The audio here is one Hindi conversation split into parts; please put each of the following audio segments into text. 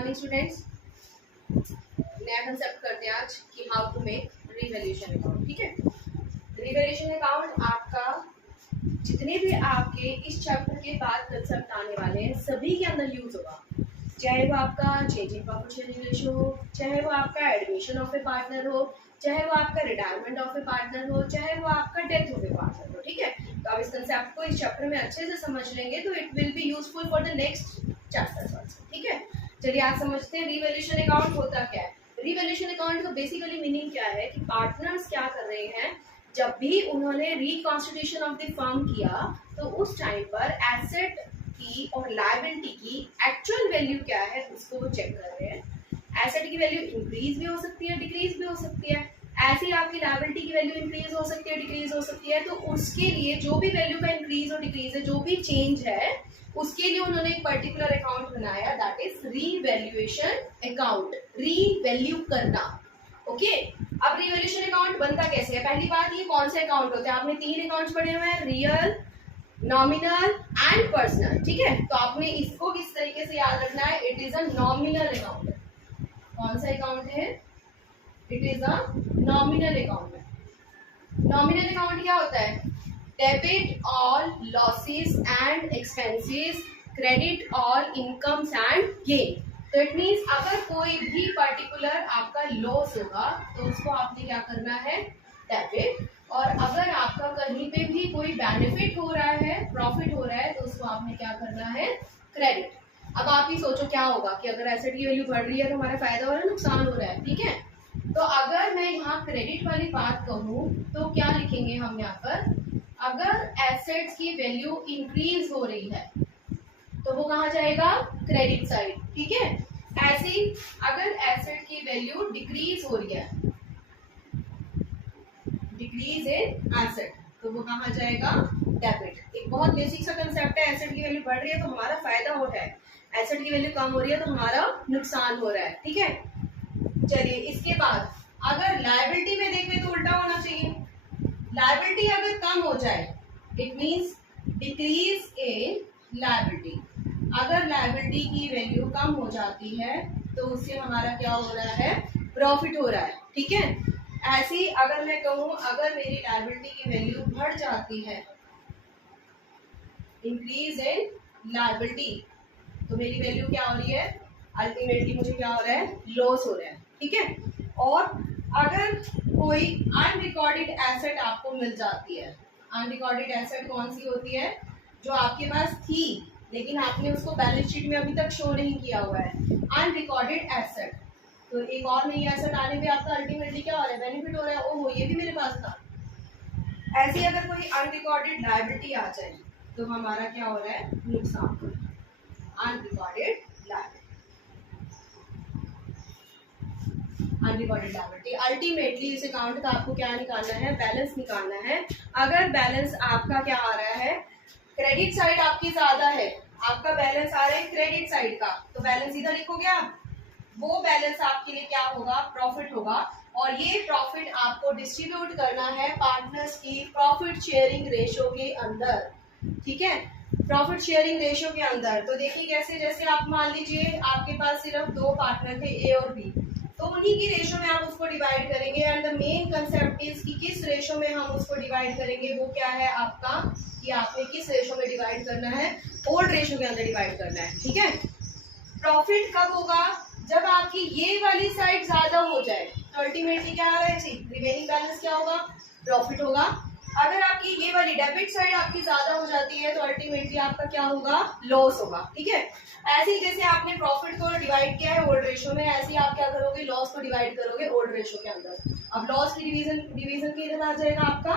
Morning students. नया कंसेप्ट करते हैं आज कि how to make revaluation account. ठीक है, रिवैल्यूएशन अकाउंट आपका जितने भी आपके इस चैप्टर के बाद कंसेप्ट आने वाले हैं सभी के अंदर यूज होगा, चाहे वो आपका चेंजिंग प्रॉफिट शेयरिंग रेशियो हो, चाहे वो आपका एडमिशन ऑफ ए पार्टनर हो, चाहे वो आपका रिटायरमेंट ऑफ ए पार्टनर हो, चाहे वो आपका डेथ ऑफ ए पार्टनर हो। ठीक है, तो आप इस कंसेप्ट को इस चैप्टर में अच्छे से समझ लेंगे तो it will be useful for the next chapters also. ठीक है, चलिए आज समझते हैं रिवैल्यूएशन अकाउंट होता क्या है। रिवैल्यूएशन अकाउंट का बेसिकली मीनिंग क्या है कि पार्टनर्स क्या कर रहे हैं, जब भी उन्होंने रिकॉन्स्टिट्यूशन ऑफ द फर्म किया तो उस टाइम पर एसेट की और लायबिलिटी की एक्चुअल वैल्यू क्या है उसको वो चेक कर रहे हैं। एसेट की वैल्यू इंक्रीज भी हो सकती है, डिक्रीज भी हो सकती है, ऐसे ही आपकी लायबिलिटी की वैल्यू इंक्रीज हो सकती है, डिक्रीज हो सकती है। तो उसके लिए जो भी वैल्यू का इंक्रीज और डिक्रीज है, जो भी चेंज है, उसके लिए उन्होंने एक पर्टिकुलर अकाउंट बनाया, that is revaluation account. Revalue करना। ओके, अब रिवैल्यूएशन अकाउंट बनता कैसे है? पहली बात, ये कौन से अकाउंट होते हैं? आपने 3 अकाउंट्स पढ़े हुए हैं, रियल, नॉमिनल एंड पर्सनल। ठीक है, तो आपने इसको किस तरीके से याद रखना है? It is a nominal account. कौन सा अकाउंट है? It is a nominal account. Nominal account क्या होता है? Debit all losses and expenses, credit all incomes and gain. तो इट मीन्स अगर कोई भी पर्टिकुलर आपका लॉस होगा तो उसको आपने क्या करना है? डेबिट। और अगर आपका कहीं पे भी कोई बेनिफिट हो रहा है, प्रॉफिट हो रहा है, तो उसको आपने क्या करना है? क्रेडिट। अब आप ही सोचो क्या होगा कि अगर एसेट की वैल्यू बढ़ रही है तो हमारा फायदा हो रहा है, नुकसान हो रहा है। ठीक है, तो अगर मैं यहाँ क्रेडिट वाली बात कहूँ तो क्या लिखेंगे हम यहाँ पर? अगर एसेट्स की वैल्यू इंक्रीज हो रही है तो वो कहाँ जाएगा? Credit side. ठीक है, ऐसे ही अगर एसेट की वैल्यू डिक्रीज हो रही है, डिक्रीज इन एसेट, तो वो कहाँ जाएगा? डेबिट। एक बहुत बेसिक सा कंसेप्ट है, एसेट की वैल्यू बढ़ रही है तो हमारा फायदा हो रहा है, एसेट की वैल्यू कम हो रही है तो हमारा नुकसान हो रहा है। ठीक है, चलिए इसके बाद अगर लायबिलिटी में देखें तो उल्टा होना चाहिए। लायबिलिटी अगर कम हो जाए it means decrease in liability. अगर लायबिलिटी की वैल्यू कम हो जाती है तो उससे हमारा क्या हो रहा है? प्रॉफिट हो रहा है। ठीक है, ऐसे ही अगर मैं कहूँ अगर मेरी लायबिलिटी की वैल्यू बढ़ जाती है, इंक्रीज इन लायबिलिटी, तो मेरी वैल्यू क्या हो रही है? अल्टीमेटली मुझे क्या हो रहा है? लॉस हो रहा है। ठीक है, और अगर कोई अनरिकॉर्डेड एसेट आपको मिल जाती है, अनरिकॉर्डेड एसेट कौन सी होती है? जो आपके पास थी लेकिन आपने उसको बैलेंस शीट में अभी तक शो नहीं किया हुआ है, अनरिकॉर्डेड एसेट। तो एक और नई एसेट आने पे आपका अल्टीमेटली क्या हो रहा है? बेनिफिट हो रहा है। ओहो, ये भी मेरे पास था। ऐसे अगर कोई अनरिकॉर्डेड लायबिलिटी आ जाए तो हमारा क्या हो रहा है? नुकसान हो रहा है। Unrecorded liability, unrecorded liability. Ultimately इस अकाउंट का आपको क्या निकालना है? बैलेंस निकालना है। अगर बैलेंस आपका क्या आ रहा है? क्रेडिट साइड आपकी ज्यादा है, आपका बैलेंस आ रहा है क्रेडिट साइड का, तो बैलेंस इधर लिखोगे आप, वो बैलेंस आपके लिए क्या होगा? प्रॉफिट होगा। और ये प्रॉफिट आपको डिस्ट्रीब्यूट करना है पार्टनर्स की प्रॉफिट शेयरिंग रेशियो के अंदर। ठीक है, प्रॉफिट शेयरिंग रेशियो के अंदर। तो देखिए कैसे, जैसे आप मान लीजिए आपके पास सिर्फ 2 पार्टनर थे, ए और बी, तो उन्हीं की रेशो में आप उसको डिवाइड करेंगे। And the main concept is कि किस रेशो में हम उसको डिवाइड करेंगे, वो क्या है आपका? कि आपने किस रेशो में डिवाइड करना है? ओल्ड रेशो के अंदर डिवाइड करना है। ठीक है, प्रॉफिट कब होगा? जब आपकी ये वाली साइड ज्यादा हो जाए, तो अल्टीमेटली क्या आ रहा है? रिमेनिंग बैलेंस क्या होगा? प्रॉफिट होगा। अगर आपकी ये वाली डेबिट साइड आपकी ज्यादा हो जाती है तो अल्टीमेटली आपका क्या होगा? लॉस होगा। ठीक है, ऐसे ही जैसे आपने प्रॉफिट को डिवाइड किया है ओल्ड रेशो में, ऐसे ही आप क्या करोगे? लॉस को डिवाइड करोगे ओल्ड रेशो के अंदर। अब लॉस की डिवीजन के इधर आ जाएगा आपका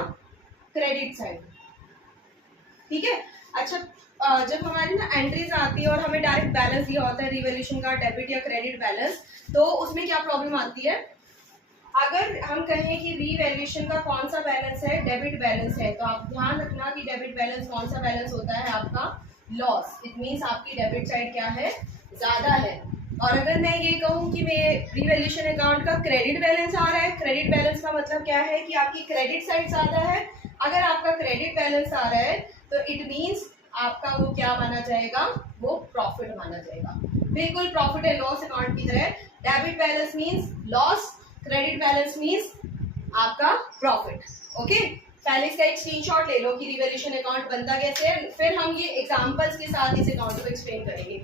क्रेडिट साइड। ठीक है, अच्छा, जब हमारी ना एंट्रीज आती है और हमें डायरेक्ट बैलेंस दिया होता है रिवैल्यूएशन का, डेबिट या क्रेडिट बैलेंस, तो उसमें क्या प्रॉब्लम आती है? अगर हम कहें कि रिवैल्यूएशन का कौन सा बैलेंस है? डेबिट बैलेंस है, तो आप ध्यान रखना कि डेबिट बैलेंस कौन सा बैलेंस होता है? आपका लॉस। इट मीन्स आपकी डेबिट साइड क्या है? ज्यादा है। और अगर मैं ये कहूँ कि मैं रिवैल्यूएशन अकाउंट का क्रेडिट बैलेंस आ रहा है, क्रेडिट बैलेंस का मतलब क्या है? कि आपकी क्रेडिट साइड ज्यादा है। अगर आपका क्रेडिट बैलेंस आ रहा है तो इट मीन्स आपका वो क्या माना जाएगा, वो प्रॉफिट माना जाएगा। बिल्कुल प्रॉफिट एंड लॉस अकाउंट की तरह। Debit balance means loss, credit balance means आपका प्रॉफिट। ओके, पहले इसका एक स्क्रीनशॉट ले लो कि रिवैल्यूएशन अकाउंट बनता कैसे है, फिर हम ये एग्जांपल्स के साथ इस अकाउंट को एक्सप्लेन करेंगे।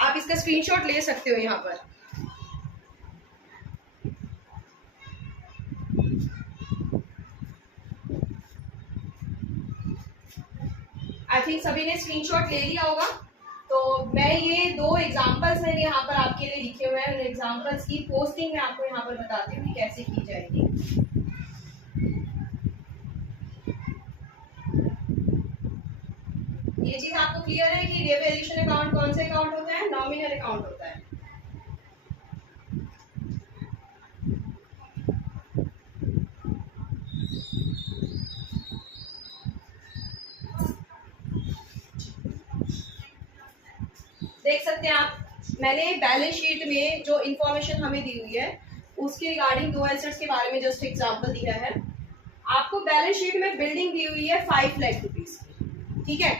आप इसका स्क्रीनशॉट ले सकते हो यहाँ पर। आई थिंक सभी ने स्क्रीनशॉट ले लिया होगा। तो मैं ये 2 एग्जांपल्स मैंने यहाँ पर आपके लिए लिखे हुए हैं, उन एग्जांपल्स की पोस्टिंग मैं आपको यहाँ पर बताती हूँ कि कैसे की जाएगी। ये चीज आपको क्लियर है कि रिवैल्यूएशन अकाउंट कौन से अकाउंट होता है, नॉमिनल अकाउंट होता है। देख सकते हैं आप, मैंने बैलेंस शीट में जो इंफॉर्मेशन हमें दी हुई है उसके रिगार्डिंग 2 एसेट्स के बारे में जस्ट एग्जांपल दिया है। आपको बैलेंस शीट में बिल्डिंग दी हुई है 5 लाख रुपीस की, ठीक है।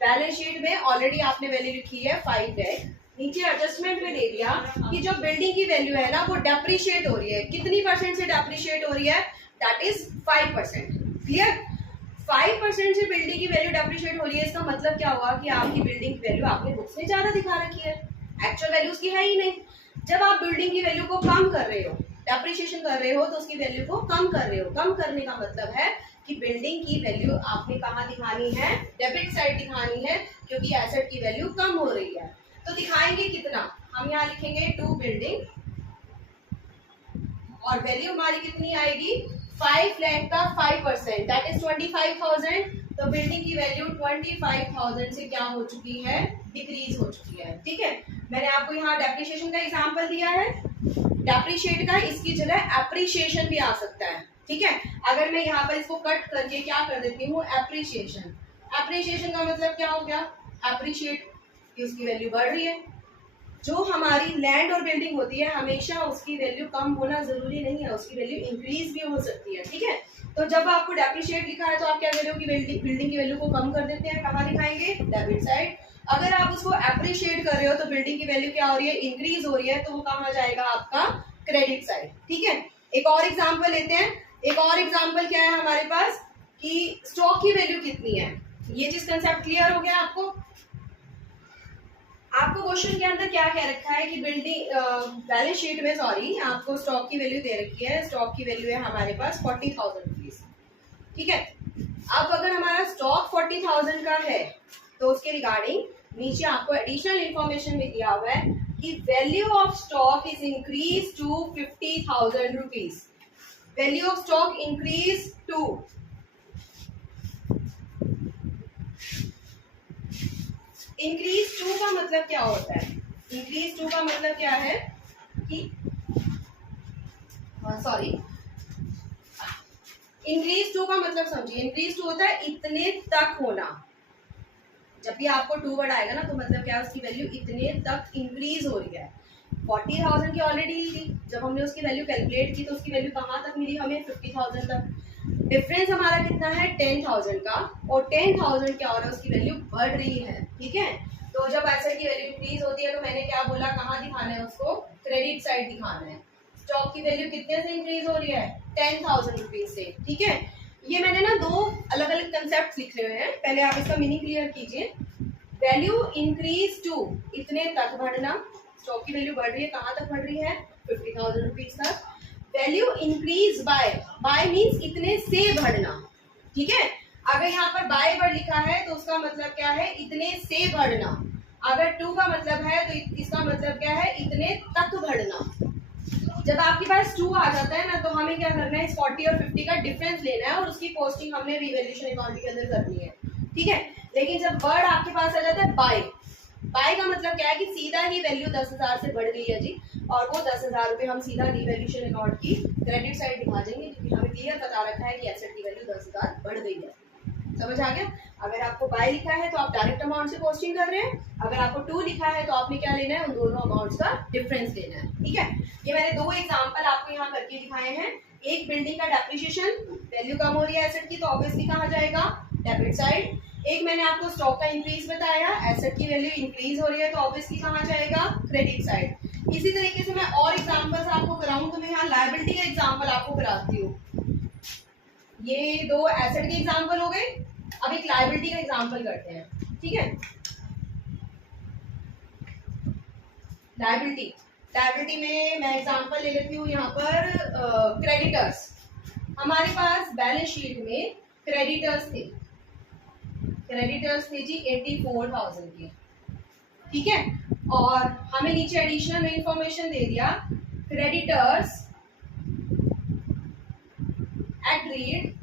बैलेंस शीट में ऑलरेडी आपने वैल्यू लिखी है 5 लाख, नीचे एडजस्टमेंट में दे दिया कि जो बिल्डिंग की वैल्यू है ना वो डेप्रिशिएट हो रही है। कितनी परसेंट से डेप्रिशिएट हो रही है, दैट इज 5%। क्लियर, 5% से बिल्डिंग की वैल्यू डेप्रिशिएट हो रही है, इसका मतलब क्या हुआ कि आपकी बिल्डिंग की वैल्यू आपने बुक्स में ज्यादा दिखा रखी है, एक्चुअल वैल्यू उसकी है ही नहीं। जब आप बिल्डिंग की वैल्यू को कम कर रहे हो, डेप्रिशिएशन कर रहे हो, तो उसकी वैल्यू को कम कर रहे हो। कम करने का मतलब है कि बिल्डिंग की वैल्यू आपने कहाँ दिखानी है, डेबिट साइड दिखानी है, क्योंकि एसेट की वैल्यू कम हो रही है। तो दिखाएंगे कितना, हम यहाँ लिखेंगे 2 बिल्डिंग और वैल्यू हमारी कितनी आएगी 5 लाख का 5%, दैट इज 25,000। तो बिल्डिंग की वैल्यू 25,000 से क्या हो चुकी है, डिक्रीज हो चुकी है। ठीक है, मैंने आपको यहाँ डेप्रिशिएशन का एग्जांपल दिया है। डेप्रिशिएट का इसकी जगह एप्रिशिएशन भी आ सकता है। ठीक है, अगर मैं यहाँ पर इसको कट करके क्या कर देती हूँ, एप्रिशिएशन। एप्रिशिएशन का मतलब क्या हो गया, एप्रिशिएट कि उसकी वैल्यू बढ़ रही है। जो हमारी लैंड और बिल्डिंग होती है हमेशा उसकी वैल्यू कम होना जरूरी नहीं है, उसकी वैल्यू इंक्रीज भी हो सकती है। ठीक है, तो जब आपको डेप्रिशिएट लिखा है तो आप क्या कर रहे हो कि बिल्डिंग की वैल्यू को कम कर देते हैं, कहाँ दिखाएंगे, डेबिट साइड। अगर आप उसको एप्रिशिएट कर रहे हो तो बिल्डिंग की वैल्यू क्या हो रही है, इंक्रीज हो रही है, तो वो कहाँ जाएगा, आपका क्रेडिट साइड। ठीक है, एक और एग्जाम्पल लेते हैं। एक और एग्जाम्पल क्या है हमारे पास कि स्टॉक की वैल्यू कितनी है। ये चीज कंसेप्ट क्लियर हो गया आपको। आपको क्वेश्चन के अंदर क्या कह रखा है कि बिल्डिंग बैलेंस शीट में सॉरी आपको स्टॉक की वैल्यू दे रखी है। स्टॉक की वैल्यू है हमारे पास 40,000 रुपीज। ठीक है, अब अगर हमारा स्टॉक 40,000 का है तो उसके रिगार्डिंग नीचे आपको एडिशनल इंफॉर्मेशन भी दिया हुआ है कि value of stock is increase to 50,000 rupees. Value of stock increase to, increase to का मतलब क्या होता है, इंक्रीज टू का मतलब क्या है कि सॉरी इंक्रीज टू का मतलब समझिए, इंक्रीज टू होता है इतने तक होना। जब भी आपको 2 वर्ड आएगा ना तो मतलब क्या है, उसकी वैल्यू इतने तक इंक्रीज हो रही है। 40,000 की ऑलरेडी थी, जब हमने उसकी वैल्यू कैलकुलेट की तो उसकी वैल्यू कहाँ तक मिली हमें, 50,000 तक। डिफरेंस हमारा कितना है, 10,000 का, और 10,000 क्या हो रहा है, उसकी वैल्यू बढ़ रही है। ठीक है, तो जब एसेट की वैल्यू इंक्रीज होती है तो मैंने क्या बोला, कहाँ दिखाना है उसको, क्रेडिट साइड दिखाना है। स्टॉक की वैल्यू कितने से इंक्रीज हो रही है, 10,000 रुपीज से। ठीक है, ये मैंने ना 2 अलग अलग कंसेप्ट लिखे हुए हैं, पहले आप इसका मीनिंग क्लियर कीजिए। वैल्यू इंक्रीज टू, इतने तक बढ़ना, स्टॉक की वैल्यू बढ़ रही है, कहाँ तक बढ़ रही है, 50,000 रुपीज तक। Value increase by, bye means इतने से बढ़ना। ठीक है, अगर यहाँ पर बाय वर्ड लिखा है तो उसका मतलब क्या है, इतने से बढ़ना। अगर 2 का मतलब है तो इसका मतलब क्या है, इतने तक बढ़ना। जब आपके पास 2 आ जाता है ना तो हमें क्या करना है, इस 40 और 50 का डिफरेंस लेना है और उसकी पोस्टिंग हमने रिवैल्यूएशन अकाउंट के अंदर करनी है। ठीक है, लेकिन जब वर्ड आपके पास आ जाता है बाय, बाय का मतलब क्या है कि सीधा ही वैल्यू 10,000 से बढ़ गई है जी, और वो 10,000 रुपये हम सीधा रिवैल्यूएशन अकाउंट की क्रेडिट साइड दिखा देंगे, क्योंकि हमें क्लियर बता रखा है कि एसेट की वैल्यू 10,000 बढ़ गई है। समझ आ गया। अगर आपको बाय लिखा है तो आप डायरेक्ट अमाउंट से पोस्टिंग कर रहे हैं, अगर आपको 2 लिखा है तो आपने क्या लेना है, उन दोनों अमाउंट्स का डिफरेंस लेना है। ठीक है, ये मैंने 2 एग्जांपल आपको यहाँ करके दिखाए हैं। एक बिल्डिंग का डेप्रिशिएशन, वैल्यू कम हो रही है एसेट की तो ऑब्वियसली कहाँ जाएगा, डेबिट साइड। एक मैंने आपको स्टॉक का इंक्रीज बताया, एसेट की वैल्यू इंक्रीज हो रही है तो ऑब्वियसली कहाँ जाएगा, क्रेडिट साइड। इसी तरीके से मैं और एग्जांपल्स आपको कराऊं तो मैं यहाँ लायबिलिटी का एग्जांपल आपको कराती हूँ। ये दो एसेट के एग्जांपल हो गए, अब एक लायबिलिटी का एग्जांपल करते हैं, ठीक है। लायबिलिटी में मैं एग्जांपल ले लेती हूँ यहाँ पर क्रेडिटर्स। हमारे पास बैलेंस शीट में क्रेडिटर्स थे जी 84,000 के, ठीक है। और हमें नीचे एडिशनल इंफॉर्मेशन दे दिया, creditors agreed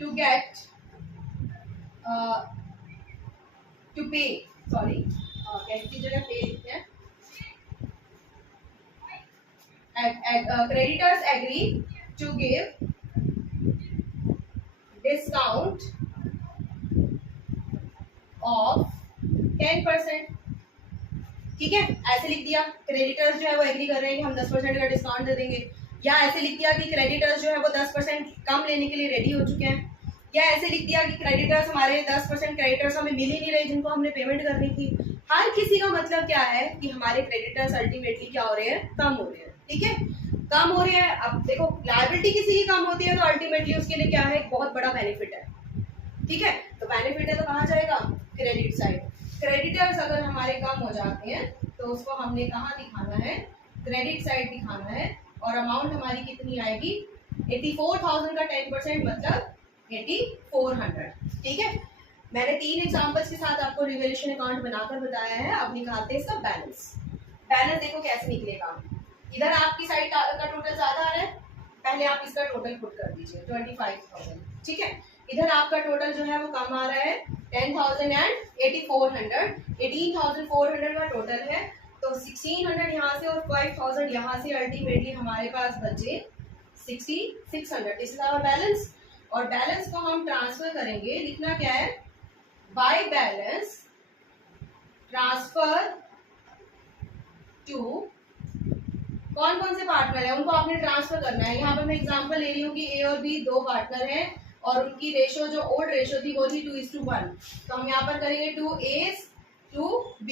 to get to pay, sorry get की जगह पे लिखते हैं, creditors agree to give discount of 10%, ठीक है। ऐसे लिख दिया, क्रेडिटर्स जो है वो एग्री कर रहे हैं कि हम 10% का डिस्काउंट दे देंगे, या ऐसे लिख दिया कि क्रेडिटर्स जो है वो 10% कम लेने के लिए रेडी हो चुके हैं, या ऐसे लिख दिया कि क्रेडिटर्स हमारे 10% क्रेडिटर्स हमें मिल ही नहीं रहे जिनको हमने पेमेंट करनी थी। हर किसी का मतलब क्या है कि हमारे क्रेडिटर्स अल्टीमेटली क्या हो रहे हैं, कम हो रहे हैं, ठीक है, कम हो रहे हैं। अब देखो लायबिलिटी किसी की कम होती है तो अल्टीमेटली उसके लिए क्या है, एक बहुत बड़ा बेनिफिट है, ठीक है। तो बेनिफिट है तो कहाँ जाएगा, क्रेडिट साइड। क्रेडिटर्स अगर हमारे कम हो जाते हैं तो उसको हमने कहाँ दिखाना है, क्रेडिट साइड दिखाना है, और अमाउंट हमारी कितनी आएगी, 84,000 का 10% मतलब 8400, ठीक है। मैंने 3 एग्जांपल्स के साथ आपको रिवैल्यूएशन अकाउंट बनाकर बताया है। अब निकालते हैं इसका बैलेंस। बैलेंस देखो कैसे निकलेगा, इधर आपकी साइड का टोटल ज्यादा आ रहा है, पहले आप इसका टोटल पुट कर दीजिए 25,000, ठीक है। इधर आपका टोटल जो है वो कम आ रहा है 10,000 एंड 8400, 18,400 का टोटल है, तो 1600 यहाँ से और 5,000 यहाँ से, अल्टीमेटली हमारे पास बचे 6,600। This is our balance. और बैलेंस को हम ट्रांसफर करेंगे, लिखना क्या है, बाय बैलेंस ट्रांसफर टू, कौन कौन से पार्टनर है उनको आपने ट्रांसफर करना है। यहाँ पर मैं एग्जांपल ले रही हूँ कि ए और बी 2 पार्टनर हैं और उनकी रेशो जो ओल्ड रेशो थी वो थी 2:1, तो हम यहाँ पर करेंगे 2A to B।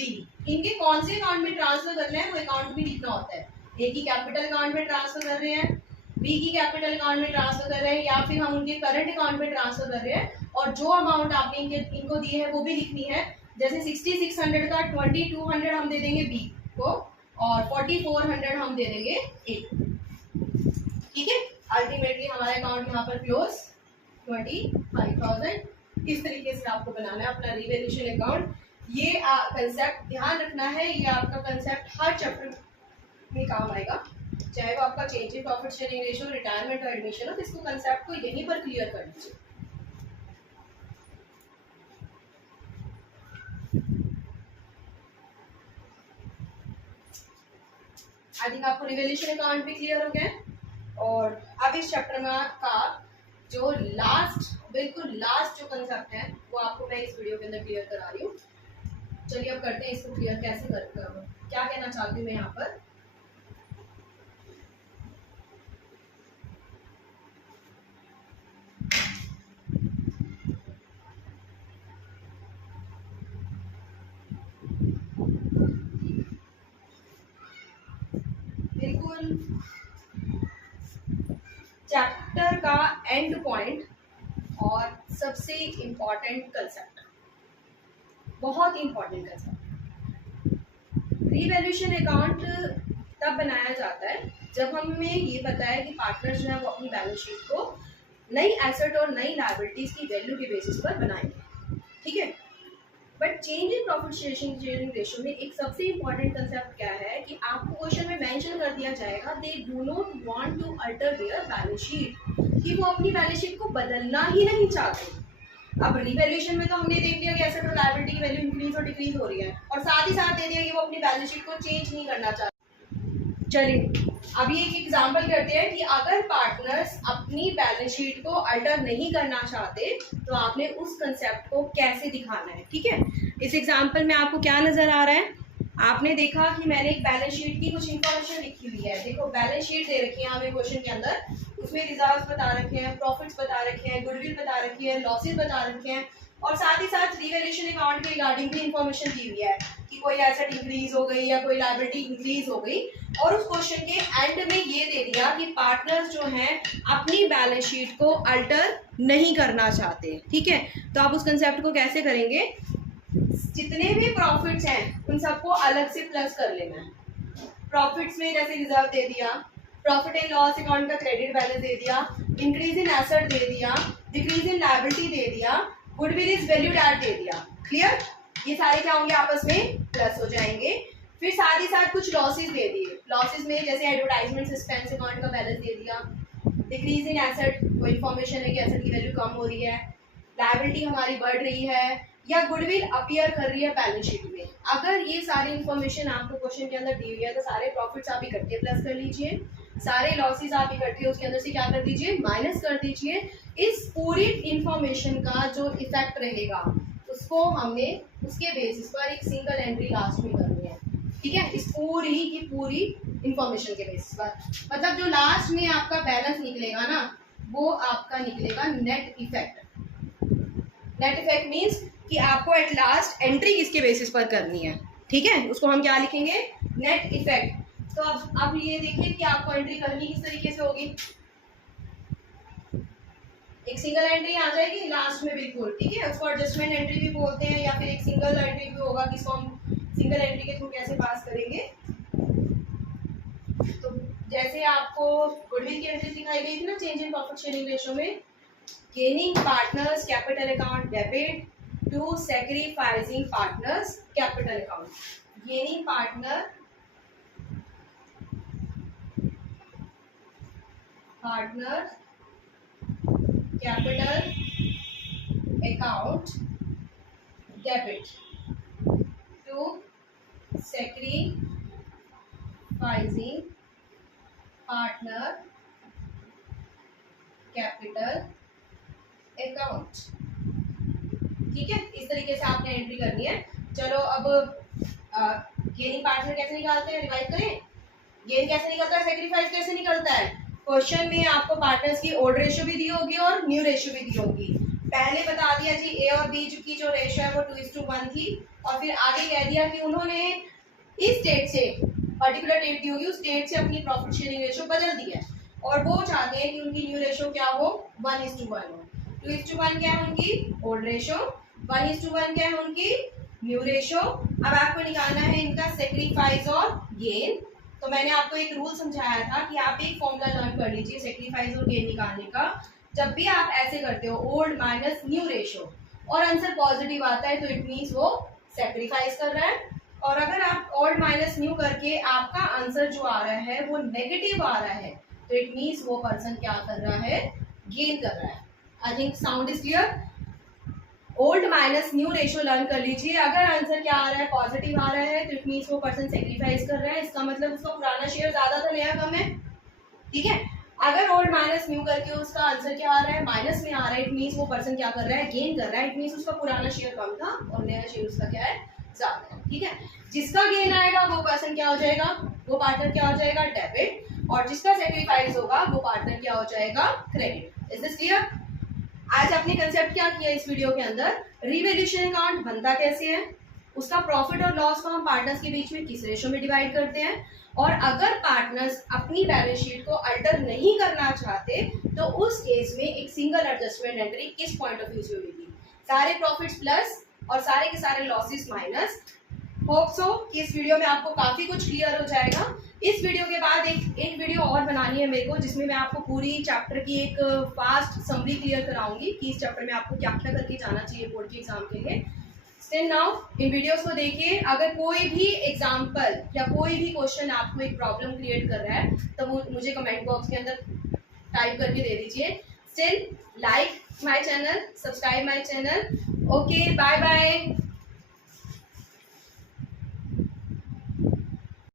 इनके कौन से अकाउंट में ट्रांसफर करना है वो अकाउंट भी लिखना होता है। ए की कैपिटल अकाउंट में ट्रांसफर कर रहे हैं, बी की कैपिटल अकाउंट में ट्रांसफर कर रहे हैं, या फिर हम उनके करंट अकाउंट में ट्रांसफर कर रहे हैं, और जो अमाउंट आपने इनको दी है वो भी लिखनी है। जैसे 6,600 का 2,200 हम दे देंगे बी को, और 4,400 हम दे देंगे ए, ठीक है। अल्टीमेटली हमारा अकाउंट यहाँ पर क्लोज 25,000। इस तरीके से आपको बनाना है अपना रिवैल्यूएशन अकाउंट। ये कंसेप्ट ध्यान रखना है, ये आपका कंसेप्ट हर चैप्टर में काम आएगा, चाहे वो आपका change in profit sharing ratio, retirement और एडमिशन हो, तो इसको कंसेप्ट को यहीं पर क्लियर कर लीजिए। आई थिंक आपको रिवैल्यूएशन अकाउंट भी क्लियर हो गया। और अब इस चैप्टर में का जो बिल्कुल लास्ट जो कंसेप्ट है वो आपको मैं इस वीडियो के अंदर क्लियर करा रही हूँ। चलिए अब करते हैं इसको क्लियर कैसे क्या कहना चाहती हूँ मैं यहाँ पर। बिल्कुल चैप्टर का एंड पॉइंट और सबसे इम्पॉर्टेंट कंसेप्ट, बहुत इम्पॉर्टेंट कंसेप्ट। रिवैल्यूएशन अकाउंट तब बनाया जाता है जब हमें ये पता है कि पार्टनर जो है वो अपनी बैलेंस शीट को नई एसेट और नई लायबिलिटीज की वैल्यू के बेसिस पर बनाएंगे, ठीक है। But change in profit sharing ratio में एक सबसे इम्पॉर्टेंट कंसेप्ट क्या है कि आपको क्वेश्चन में मेंशन कर दिया जाएगा, they do not want to alter their balance sheet, कि वो अपनी बैलेंस शीट को बदलना ही नहीं चाहते। अब रिवैल्यूएशन में तो हमने देख लिया कि एसेट और लायबिलिटी की वैल्यू इंक्रीज और डिक्रीज हो रही है, और साथ ही साथ दे दिया कि वो अपनी बैलेंस शीट को चेंज नहीं करना चाहते। चलिए अभी एक एग्जांपल करते हैं कि अगर पार्टनर्स अपनी बैलेंस शीट को अल्टर नहीं करना चाहते तो आपने उस कंसेप्ट को कैसे दिखाना है, ठीक है। इस एग्जांपल में आपको क्या नजर आ रहा है, आपने देखा कि मैंने एक बैलेंस शीट की कुछ इंफॉर्मेशन लिखी हुई है। देखो बैलेंस शीट दे रखी है हमें क्वेश्चन के अंदर, उसमें रिजर्व्स बता रखे हैं, प्रॉफिट्स बता रखे हैं, गुडविल बता रखी है, लॉसेस बता रखे हैं, और साथ ही साथ रिवैल्यूएशन अकाउंट के रिगार्डिंग भी इंफॉर्मेशन दी हुई है कि कोई एसेट इंक्रीज हो गई या कोई लायबिलिटी इंक्रीज हो गई। और उस क्वेश्चन के एंड में ये दे दिया कि पार्टनर्स जो हैं अपनी बैलेंस शीट को अल्टर नहीं करना चाहते। ठीक है, तो आप उस कंसेप्ट को कैसे करेंगे, जितने भी प्रॉफिट्स हैं उन सबको अलग से प्लस कर लेना है। प्रॉफिट्स में जैसे रिजर्व दे दिया, प्रॉफिट एंड लॉस अकाउंट का क्रेडिट बैलेंस दे दिया, इंक्रीज इन एसेट दे दिया, डिक्रीज इन लायबिलिटी दे दिया, गुडविल इज वैल्यूड एट दे दिया। क्लियर, ये सारे क्या होंगे, आपस में प्लस हो जाएंगे। फिर साथ ही साथ कुछ लॉसेस दे दिए, लॉसेस में जैसे एडवर्टाइजमेंट सस्पेंस अकाउंट का बैलेंस दे दिया, डिक्रीज इन एसेट, वो इन्फॉर्मेशन है कि एसेट की वैल्यू कम हो रही है, लायबिलिटी हमारी बढ़ रही है, या गुडविल अपीयर कर रही है बैलेंस शीट में। अगर ये सारी इन्फॉर्मेशन आपको क्वेश्चन के अंदर दी हुई है तो सारे प्रॉफिट्स आप इकट्ठे प्लस कर लीजिए, सारे लॉसेस आप इकट्ठे उसके अंदर से क्या कर दीजिए, माइनस कर दीजिए। इस पूरी इंफॉर्मेशन का जो इफेक्ट रहेगा उसको हमने उसके बेसिस पर एक सिंगल एंट्री लास्ट में करनी है। ठीक है, इस पूरी की पूरी इंफॉर्मेशन के बेसिस पर, मतलब जो लास्ट में आपका बैलेंस निकलेगा ना वो आपका निकलेगा net effect. Net effect means कि आपको एट लास्ट एंट्री किसके बेसिस पर करनी है। ठीक है, उसको हम क्या लिखेंगे, नेट इफेक्ट। तो अब ये देखिए कि आपको एंट्री करनी किस तरीके से होगी। एक सिंगल एंट्री आ जाएगी लास्ट में बिल्कुल, ठीक है, उसको एडजस्टमेंट एंट्री भी बोलते हैं, या फिर एक सिंगल एंट्री भी होगा जिसको हम सिंगल एंट्री के थ्रू कैसे पास करेंगे। तो जैसे आपको गुडविल की एंट्री दिखाई गई थी ना change in profit sharing ratio में, gaining partners capital account debit to sacrificing partners capital account, gaining partner capital account debit to sacrificing partner capital account. ठीक है, इस तरीके से आपने एंट्री करनी है। चलो अब गेनिंग पार्टनर कैसे निकालते हैं, रिवाइज करें। गेन कैसे निकलता है, सेक्रीफाइस कैसे निकलता है। क्वेश्चन में आपको पार्टनर्स की ओल्ड रेशियो भी दी होगी और न्यू रेशियो भी दी होगी। पहले बता दिया जी ए और बी की जो रेशियो है वो 2:1 थी, और फिर आगे कह दिया कि उन्होंने इस डेट से, पर्टिकुलर डेट दी होगी, उस डेट से अपनी प्रॉफिट शेयरिंग रेशियो बदल दी है और वो चाहते हैं कि उनकी न्यू रेशियो क्या हो, 1:1 हो। 2:1 क्या है उनकी ओल्ड रेशियो, 1:1 क्या है उनकी न्यू रेशियो। अब आपको निकालना है इनका सेक्रीफाइस और गेन। तो मैंने आपको एक रूल समझाया था कि आप एक फॉर्मूला लर्न कर लीजिए सेक्रीफाइस और गेन निकालने का। जब भी आप ऐसे करते हो ओल्ड माइनस न्यू रेशियो और आंसर पॉजिटिव आता है तो इट मीन्स वो सेक्रीफाइस कर रहा है, और अगर आप ओल्ड माइनस न्यू करके आपका आंसर जो आ रहा है वो नेगेटिव आ रहा है तो इट मीन्स वो पर्सन क्या कर रहा है, गेन कर रहा है। I think sound is clear. Old minus new ratio learn कर लीजिए। अगर आंसर क्या आ रहा है, पॉजिटिव आ रहा है तो इट मीन्स वो पर्सन सेक्रीफाइस कर रहा है, इसका मतलब उसका पुराना शेयर ज्यादा था नया कम है। ठीक है, अगर ओल्ड माइनस न्यू करके उसका आंसर क्या आ रहा है, माइनस में आ रहा है, इट मीन्स वो पर्सन क्या कर रहा है, गेन कर रहा है। इट मीन्स उसका पुराना शेयर कम था और नया शेयर उसका क्या है, ज्यादा है। ठीक है, जिसका गेन आएगा वो पर्सन क्या हो जाएगा, वो पार्टनर क्या हो जाएगा, डेबिट, और जिसका सेक्रीफाइस होगा वो पार्टनर क्या हो जाएगा, क्रेडिट। Is this clear. आज आपने कंसेप्ट क्या किया इस वीडियो के अंदर, रिवैल्यूएशन अकाउंट बनता कैसे है, उसका प्रॉफिट और लॉस को हम पार्टनर्स के बीच में किस रेशो में डिवाइड करते हैं, और अगर पार्टनर्स अपनी बैलेंस शीट को अल्टर नहीं करना चाहते तो उस केस में एक सिंगल एडजस्टमेंट एंट्री किस पॉइंट ऑफ व्यू से होगी, सारे प्रॉफिट्स प्लस और सारे के सारे लॉसेस माइनस। होप सो कि इस वीडियो में आपको काफ़ी कुछ क्लियर हो जाएगा। इस वीडियो के बाद एक वीडियो और बनानी है मेरे को, जिसमें मैं आपको पूरी चैप्टर की एक फास्ट समरी क्लियर कराऊंगी कि इस चैप्टर में आपको क्या क्या करके जाना चाहिए बोर्ड के एग्जाम के लिए। स्टिल नाउ इन वीडियोस को देखिए, अगर कोई भी एग्जाम्पल या कोई भी क्वेश्चन आपको एक प्रॉब्लम क्रिएट कर रहा है तो मुझे कमेंट बॉक्स के अंदर टाइप करके दे दीजिए। Still like my channel, subscribe my channel. Okay, bye bye.